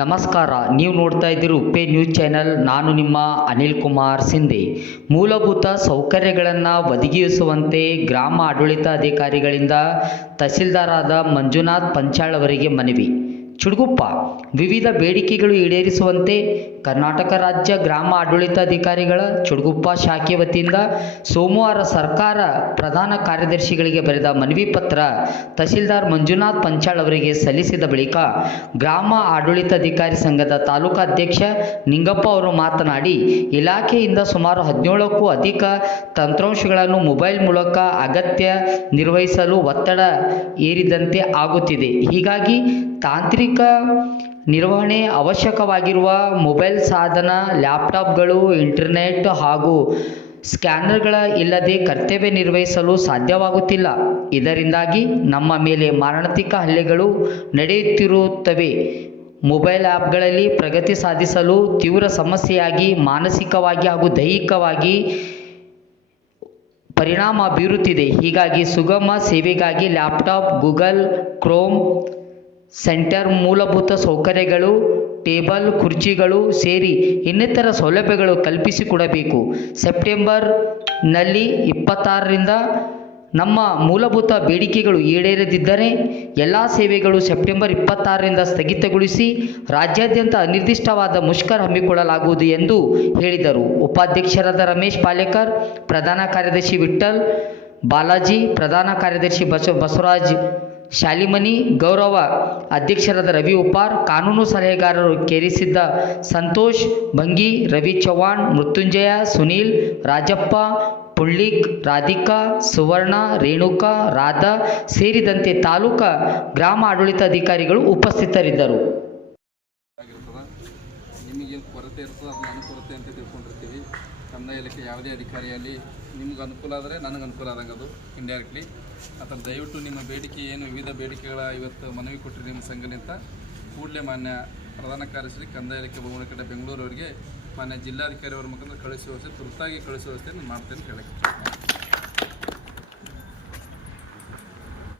ನಮಸ್ಕಾರ, ನೀವು ನೋಡ್ತಾ ಇದ್ದೀರಿ ಉಪ್ಪೆ ನ್ಯೂಸ್ ಚಾನೆಲ್. ನಾನು ನಿಮ್ಮ ಅನಿಲ್ ಕುಮಾರ್ ಸಿಂಧೆ. ಮೂಲಭೂತ ಸೌಕರ್ಯಗಳನ್ನು ಒದಗಿಸುವಂತೆ ಗ್ರಾಮ ಆಡಳಿತಾಧಿಕಾರಿಗಳಿಂದ ತಹಸೀಲ್ದಾರ್ ಆದ ಮಂಜುನಾಥ್ ಪಂಚಾಳ್ ಅವರಿಗೆ ಮನವಿ. ಚುಡುಗುಪ್ಪ ವಿವಿಧ ಬೇಡಿಕೆಗಳು ಈಡೇರಿಸುವಂತೆ ಕರ್ನಾಟಕ ರಾಜ್ಯ ಗ್ರಾಮ ಆಡಳಿತಾಧಿಕಾರಿಗಳ ಚುಡುಗುಪ್ಪ ಶಾಖೆ ವತಿಯಿಂದ ಸೋಮವಾರ ಸರ್ಕಾರ ಪ್ರಧಾನ ಕಾರ್ಯದರ್ಶಿಗಳಿಗೆ ಬರೆದ ಮನವಿ ಪತ್ರ ತಹಸೀಲ್ದಾರ್ ಮಂಜುನಾಥ್ ಪಂಚಾಳ್ ಅವರಿಗೆ ಸಲ್ಲಿಸಿದ ಬಳಿಕ ಗ್ರಾಮ ಆಡಳಿತಾಧಿಕಾರಿ ಸಂಘದ ತಾಲೂಕಾ ಅಧ್ಯಕ್ಷ ನಿಂಗಪ್ಪ ಅವರು ಮಾತನಾಡಿ, ಇಲಾಖೆಯಿಂದ ಸುಮಾರು 17ಕ್ಕೂ ಅಧಿಕ ತಂತ್ರಾಂಶಗಳನ್ನು ಮೊಬೈಲ್ ಮೂಲಕ ಅಗತ್ಯ ನಿರ್ವಹಿಸಲು ಒತ್ತಡ ಏರಿದಂತೆ ಆಗುತ್ತಿದೆ. ಹೀಗಾಗಿ ತಾಂತ್ರಿಕ ನಿರ್ವಹಣೆ ಅವಶ್ಯಕವಾಗಿರುವ ಮೊಬೈಲ್ ಸಾಧನ, ಲ್ಯಾಪ್ಟಾಪ್ಗಳು, ಇಂಟರ್ನೆಟ್ ಹಾಗೂ ಸ್ಕ್ಯಾನರ್ಗಳ ಇಲ್ಲದೆ ಕರ್ತವ್ಯ ನಿರ್ವಹಿಸಲು ಸಾಧ್ಯವಾಗುತ್ತಿಲ್ಲ. ಇದರಿಂದಾಗಿ ನಮ್ಮ ಮೇಲೆ ಮಾರಣಾಂತಿಕ ಹಲ್ಲೆಗಳು ನಡೆಯುತ್ತಿರುತ್ತವೆ. ಮೊಬೈಲ್ ಆ್ಯಪ್ಗಳಲ್ಲಿ ಪ್ರಗತಿ ಸಾಧಿಸಲು ತೀವ್ರ ಸಮಸ್ಯೆಯಾಗಿ ಮಾನಸಿಕವಾಗಿ ಹಾಗೂ ದೈಹಿಕವಾಗಿ ಪರಿಣಾಮ ಬೀರುತ್ತಿದೆ. ಹೀಗಾಗಿ ಸುಗಮ ಸೇವೆಗಾಗಿ ಲ್ಯಾಪ್ಟಾಪ್, ಗೂಗಲ್ ಕ್ರೋಮ್ ಸೆಂಟರ್, ಮೂಲಭೂತ ಸೌಕರ್ಯಗಳು, ಟೇಬಲ್, ಕುರ್ಚಿಗಳು ಸೇರಿ ಇನ್ನಿತರ ಸೌಲಭ್ಯಗಳು ಕಲ್ಪಿಸಿಕೊಡಬೇಕು. ಸೆಪ್ಟೆಂಬರ್ನಲ್ಲಿ 26ರಿಂದ ನಮ್ಮ ಮೂಲಭೂತ ಬೇಡಿಕೆಗಳು ಈಡೇರದಿದ್ದರೆ ಎಲ್ಲ ಸೇವೆಗಳು ಸೆಪ್ಟೆಂಬರ್ 26ರಿಂದ ಸ್ಥಗಿತಗೊಳಿಸಿ ರಾಜ್ಯಾದ್ಯಂತ ಅನಿರ್ದಿಷ್ಟವಾದ ಮುಷ್ಕರ ಹಮ್ಮಿಕೊಳ್ಳಲಾಗುವುದು ಎಂದು ಹೇಳಿದರು. ಉಪಾಧ್ಯಕ್ಷರಾದ ರಮೇಶ್ ಪಾಲೇಕರ್, ಪ್ರಧಾನ ಕಾರ್ಯದರ್ಶಿ ವಿಠ್ಠಲ್ ಬಾಲಾಜಿ, ಪ್ರಧಾನ ಕಾರ್ಯದರ್ಶಿ ಬಸವರಾಜ್ ಶಾಲಿಮನಿ, ಗೌರವ ಅಧ್ಯಕ್ಷರಾದ ರವಿ ಉಪಾರ್, ಕಾನೂನು ಸಲಹೆಗಾರರು ಕೇರಿಸಿದ್ದ ಸಂತೋಷ್ ಭಂಗಿ, ರವಿ ಚವ್ಹಾಣ್, ಮೃತ್ಯುಂಜಯ, ಸುನೀಲ್, ರಾಜಪ್ಪ, ಪುಳ್ಳಿಕ್, ರಾಧಿಕಾ, ಸುವರ್ಣ, ರೇಣುಕಾ, ರಾಧಾ ಸೇರಿದಂತೆ ತಾಲೂಕಾ ಗ್ರಾಮ ಆಡಳಿತಾಧಿಕಾರಿಗಳು ಉಪಸ್ಥಿತರಿದ್ದರು. ನಿಮಗೇನು ಕೊರತೆ ಇರ್ತದೆ ಅದನ್ನ ಅನುಕೂಲತೆ ಅಂತ ತಿಳ್ಕೊಂಡಿರ್ತೀವಿ. ಕಂದಾಯ ಇಲಾಖೆ ಯಾವುದೇ ಅಧಿಕಾರಿಯಲ್ಲಿ ನಿಮ್ಗೆ ಅನುಕೂಲ ಆದರೆ ನನಗೆ ಅನುಕೂಲ ಆದಂಗೆ ಅದು ಇಂಡೈರೆಕ್ಟ್ಲಿ. ಅಥವಾ ದಯವಿಟ್ಟು ನಿಮ್ಮ ಬೇಡಿಕೆ ಏನು ವಿವಿಧ ಬೇಡಿಕೆಗಳ ಇವತ್ತು ಮನವಿ ಕೊಟ್ಟರೆ ನಿಮ್ಮ ಸಂಘನಿಂದ ಕೂಡಲೇ ಮಾನ್ಯ ಪ್ರಧಾನ ಕಾರ್ಯದರ್ಶಿ ಕಂದಾಯ ಇಲಾಖೆ ಭವನ ಕಡೆ ಬೆಂಗಳೂರವರಿಗೆ ಮಾನ್ಯ ಜಿಲ್ಲಾಧಿಕಾರಿ ಅವರ ಮುಖಾಂತರ ಕಳಿಸುವ ವ್ಯವಸ್ಥೆ ತುರ್ತಾಗಿ ಕಳಿಸುವ ವ್ಯವಸ್ಥೆಯನ್ನು ಮಾಡ್ತೇನೆ ಹೇಳಕ್ಕೆ